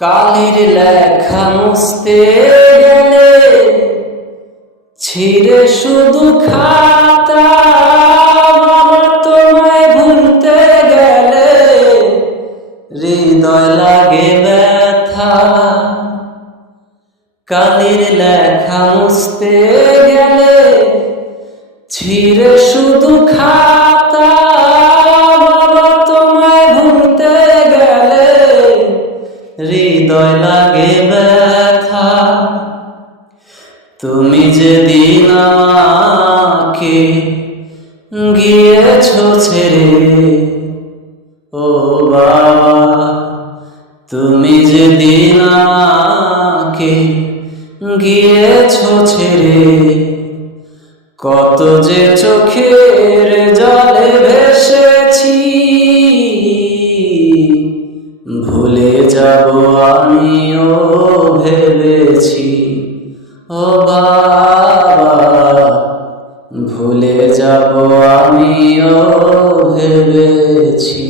কালের লেখা মুছতে গেলে ছিঁড়ে শুধু খাতা, তোমায় ভুলতে গেলে হৃদয় লাগে ব্যথা। কালের লেখা মুছতে গেলে ছিঁড়ে শুধু খাতা, তোমায় ভুলতে গেলে হৃদয় লাগে ব্যথা। তুমি যেদিন আমাকে গিয়েছো ছেড়ে, ও বাবা, তুমি যেদিন আমাকে গিয়েছো ছেড়ে, কত যে চোখের জলে ভেসেছি, ভুলে যাব আমিও ভেবেছি। ও বাবা, ভুলে যাব আমিও ভেবেছি।